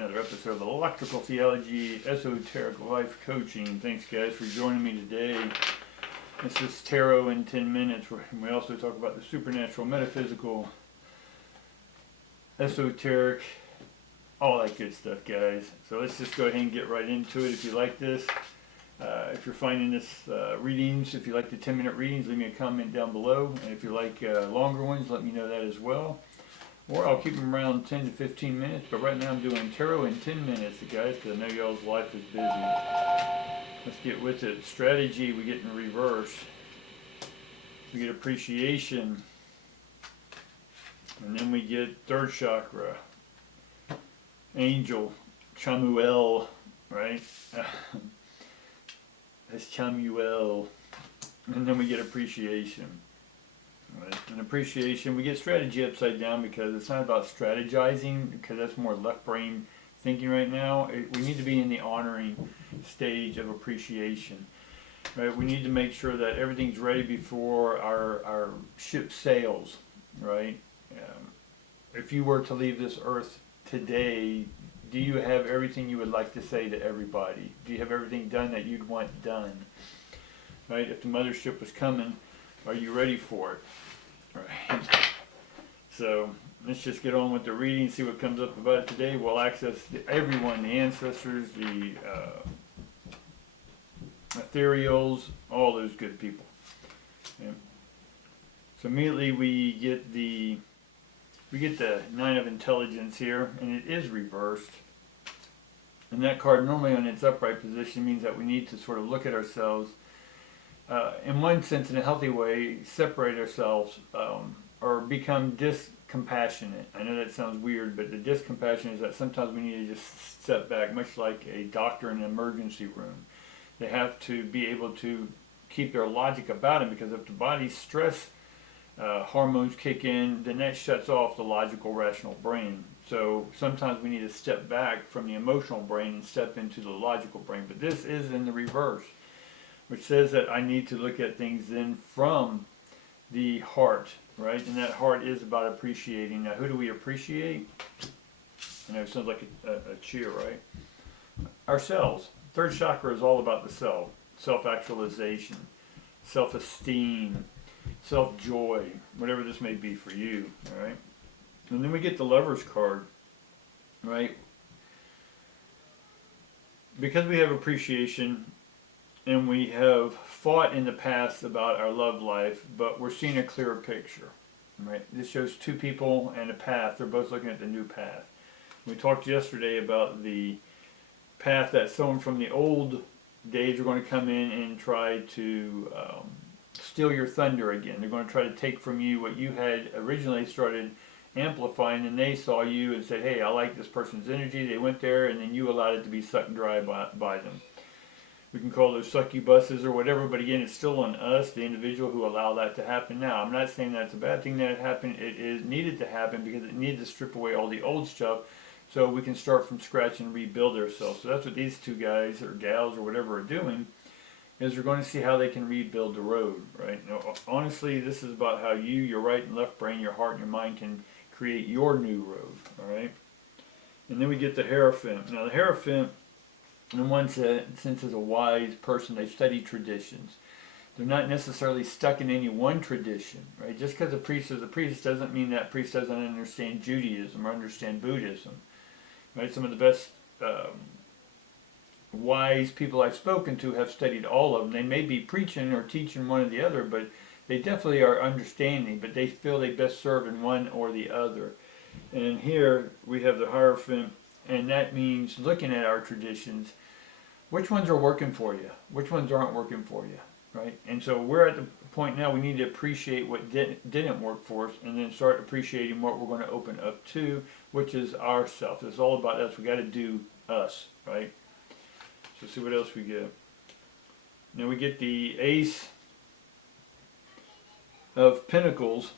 another episode of Electrical Theology, Esoteric Life Coaching. Thanks, guys, for joining me today. This is Tarot in 10 minutes, where we also talk about the supernatural, metaphysical, esoteric, all that good stuff, guys. So let's just go ahead and get right into it. If you like this, if you're finding this readings, if you like the 10-minute readings, leave me a comment down below. And if you like longer ones, let me know that as well. Or I'll keep them around 10 to 15 minutes, but right now I'm doing tarot in 10 minutes, guys, because I know y'all's life is busy. Let's get with it. Strategy, we get in reverse. We get appreciation. And then we get third chakra. Angel, Chamuel, right? That's Chamuel. And then we get appreciation. Right. And appreciation, we get strategy upside down because it's not about strategizing, because that's more left brain thinking right now. We need to be in the honoring stage of appreciation. Right? We need to make sure that everything's ready before our ship sails. Right? If you were to leave this earth today, do you have everything you would like to say to everybody? Do you have everything done that you'd want done? Right? If the mothership was coming, are you ready for it? Right. So let's just get on with the reading, see what comes up about it today. We'll access everyone, the ancestors, the ethereals, all those good people. Okay. So immediately we get the Nine of Intelligence here, and it is reversed. And that card normally on its upright position means that we need to sort of look at ourselves in one sense, in a healthy way, separate ourselves or become discompassionate. I know that sounds weird, but the discompassion is that sometimes we need to just step back, much like a doctor in an emergency room. They have to be able to keep their logic about it, because if the body's stress hormones kick in, then that shuts off the logical, rational brain. So sometimes we need to step back from the emotional brain and step into the logical brain. But this is in the reverse, which says that I need to look at things then from the heart, right? And that heart is about appreciating. Now, who do we appreciate? I know it sounds like a cheer, right? Ourselves. Third chakra is all about the self. Self-actualization, self-esteem, self-joy, whatever this may be for you, all right? And then we get the Lover's card, right? Because we have appreciation, and we have fought in the past about our love life, but we're seeing a clearer picture, right? This shows two people and a path. They're both looking at the new path. We talked yesterday about the path that someone from the old days are going to come in and try to steal your thunder again. They're going to try to take from you what you had originally started amplifying, and they saw you and said, hey, I like this person's energy. They went there, and then you allowed it to be sucked dry by them. We can call those succubuses or whatever, but again, it's still on us, the individual, who allow that to happen. Now, I'm not saying that's a bad thing that it happened. It is needed to happen because it needed to strip away all the old stuff so we can start from scratch and rebuild ourselves. So that's what these two guys or gals or whatever are doing, is they're going to see how they can rebuild the road, right? Now, honestly, this is about how you, your right and left brain, your heart and your mind can create your new road, all right? And then we get the Hierophant. Now, the Hierophant, in one sense, is a wise person. They study traditions. They're not necessarily stuck in any one tradition, right? Just because a priest is a priest doesn't mean that priest doesn't understand Judaism or understand Buddhism, right? Some of the best wise people I've spoken to have studied all of them. They may be preaching or teaching one or the other, but they definitely are understanding, but they feel they best serve in one or the other. And here we have the Hierophant, and that means looking at our traditions. Which ones are working for you? Which ones aren't working for you, right? And so we're at the point now we need to appreciate what didn't work for us, and then start appreciating what we're going to open up to, which is ourself. It's all about us. We got to do us, right? So see what else we get. Now we get the Ace of Pentacles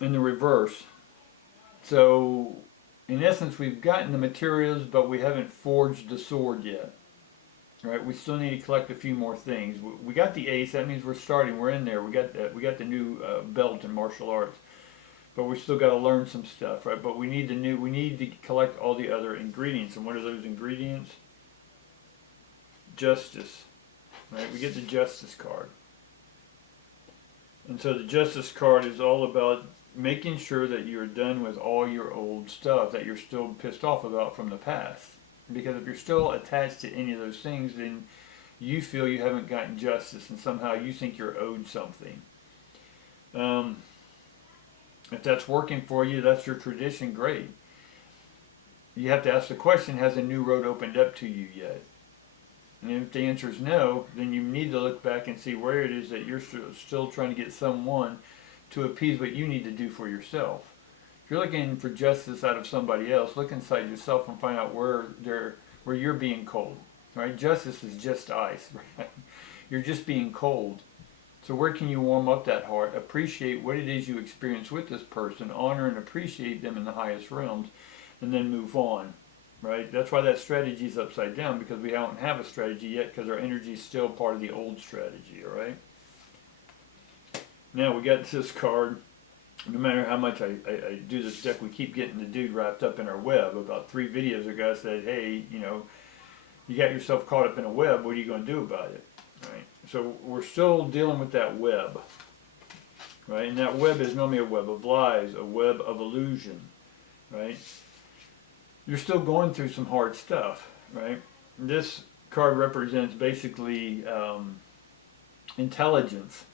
in the reverse. So in essence, we've gotten the materials, but we haven't forged the sword yet. Right? We still need to collect a few more things. We got the Ace. That means we're starting. We're in there. We got the new belt in martial arts. but we still got to learn some stuff, right? But we need we need to collect all the other ingredients. And what are those ingredients? Justice, right? We get the justice card. And so the justice card is all about making sure that you're done with all your old stuff that you're still pissed off about from the past. Because if you're still attached to any of those things, then you feel you haven't gotten justice, and somehow you think you're owed something. If that's working for you, that's your tradition, great. You have to ask the question, has a new road opened up to you yet? And if the answer is no, then you need to look back and see where it is that you're still trying to get someone to appease what you need to do for yourself. If you're looking for justice out of somebody else, look inside yourself and find out where you're being cold. Right? Justice is just ice. Right? You're just being cold. So where can you warm up that heart? Appreciate what it is you experience with this person, honor and appreciate them in the highest realms, and then move on. Right? That's why that strategy is upside down, because we don't have a strategy yet, because our energy is still part of the old strategy. All right? Now we got this card. No matter how much I do this deck, we keep getting the dude wrapped up in our web. About 3 videos ago, I said, hey, you got yourself caught up in a web, what are you going to do about it? Right? So we're still dealing with that web. Right? And that web is normally a web of lies, a web of illusion. Right? You're still going through some hard stuff. Right? This card represents basically intelligence.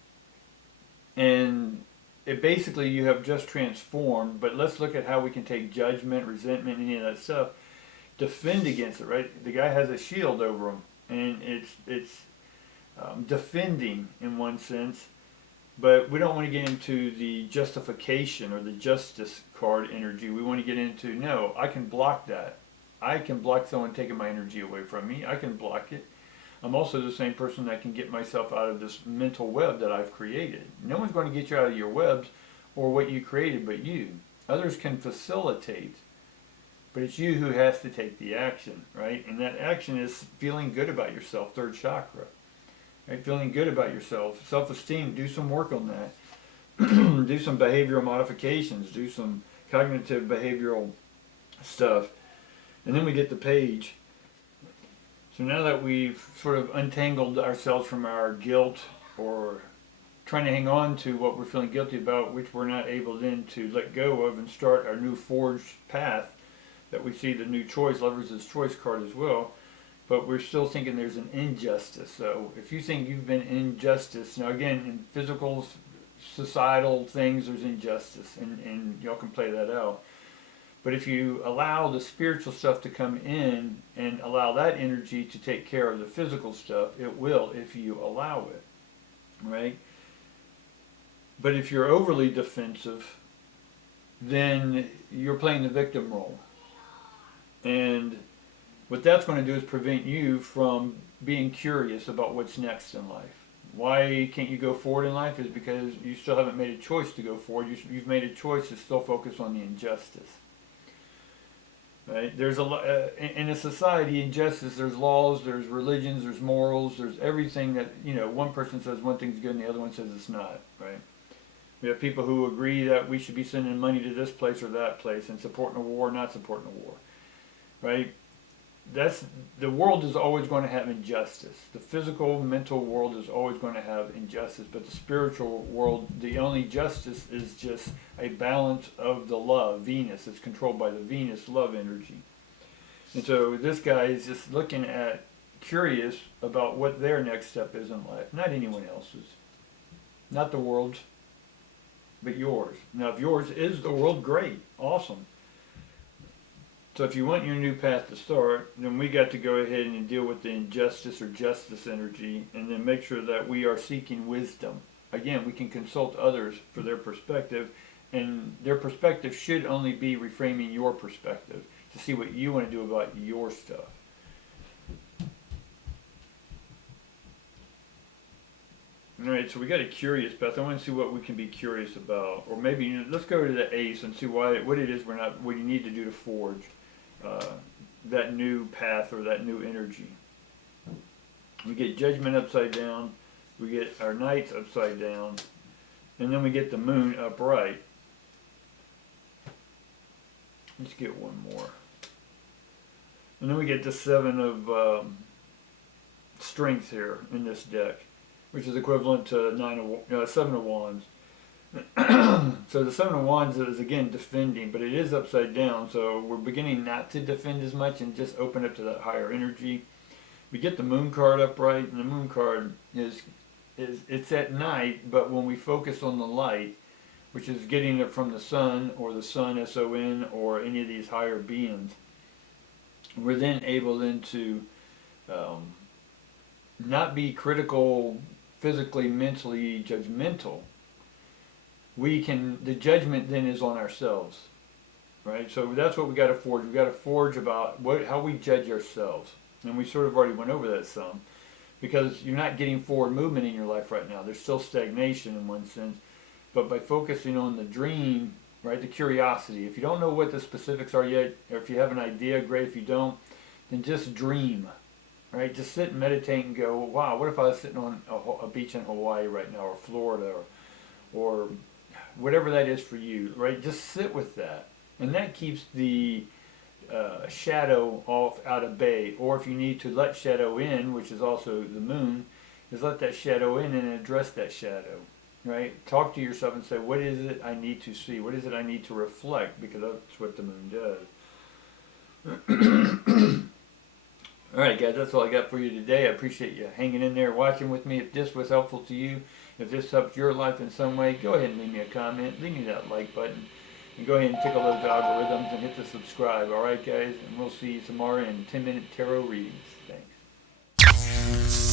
And it basically, you have just transformed, but let's look at how we can take judgment, resentment, any of that stuff, defend against it, right? The guy has a shield over him, and it's defending in one sense, but we don't want to get into the justification or the justice card energy. We want to get into, no, I can block that. I can block someone taking my energy away from me. I can block it. I'm also the same person that can get myself out of this mental web that I've created. No one's going to get you out of your webs or what you created but you. Others can facilitate, but it's you who has to take the action, right? And that action is feeling good about yourself, third chakra. Right? Feeling good about yourself, self-esteem, do some work on that. Do some behavioral modifications, do some cognitive behavioral stuff. And then we get the page. So now that we've sort of untangled ourselves from our guilt or trying to hang on to what we're feeling guilty about, which we're not able then to let go of and start our new forged path, that we see the new choice, Lovers' Choice card as well, but we're still thinking there's an injustice. So if you think you've been injustice, now again, in physical, societal things, there's injustice, and y'all can play that out. But if you allow the spiritual stuff to come in and allow that energy to take care of the physical stuff, it will if you allow it, right? But if you're overly defensive, then you're playing the victim role. And what that's going to do is prevent you from being curious about what's next in life. Why can't you go forward in life is because you still haven't made a choice to go forward. You've made a choice to still focus on the injustice. Right? There's in a society, injustice, there's laws, there's religions, there's morals, there's everything that, one person says one thing's good and the other one says it's not, right? We have people who agree that we should be sending money to this place or that place and supporting a war, not supporting a war, right? The world is always going to have injustice. The physical, mental world is always going to have injustice, but the spiritual world, the only justice is just a balance of the love. Venus, it's controlled by the Venus love energy. And so this guy is just looking at, curious about what their next step is in life, not anyone else's. Not the world's, but yours. Now if yours is the world, great, awesome. So if you want your new path to start, then we got to go ahead and deal with the injustice or justice energy, and then make sure that we are seeking wisdom. Again, we can consult others for their perspective, and their perspective should only be reframing your perspective to see what you want to do about your stuff. Alright, so we got a curious path. I want to see what we can be curious about. Or maybe, let's go to the ace and see what it is what you need to do to forge that new path or that new energy. We get judgment upside down, we get our knights upside down, and then we get the moon upright. Let's get one more. And then we get the 7 of strength here in this deck, which is equivalent to 7 of wands. So the 7 of wands is again defending, but it is upside down, so we're beginning not to defend as much and just open up to that higher energy. We get the moon card upright, and the moon card is it's at night, but when we focus on the light, which is getting it from the sun, or the sun, S-O-N, or any of these higher beings, we're then able then to not be critical, physically, mentally, judgmental. The judgment then is on ourselves, right? So that's what we got to forge. We got to forge about how we judge ourselves. And we sort of already went over that some, because you're not getting forward movement in your life right now. There's still stagnation in one sense. But by focusing on the dream, right, the curiosity, if you don't know what the specifics are yet, or if you have an idea, great. If you don't, then just dream, right? Just sit and meditate and go, wow, what if I was sitting on a beach in Hawaii right now, or Florida, or whatever that is for you, right? Just sit with that. And that keeps the shadow out of bay. Or if you need to let shadow in, which is also the moon, is let that shadow in and address that shadow, right? Talk to yourself and say, what is it I need to see? What is it I need to reflect? Because that's what the moon does. All right, guys, that's all I got for you today. I appreciate you hanging in there, watching with me. If this was helpful to you, if this helped your life in some way, go ahead and leave me a comment. Leave me that like button. And go ahead and tickle those algorithms and hit the subscribe. All right, guys? And we'll see you tomorrow in 10-minute tarot readings. Thanks.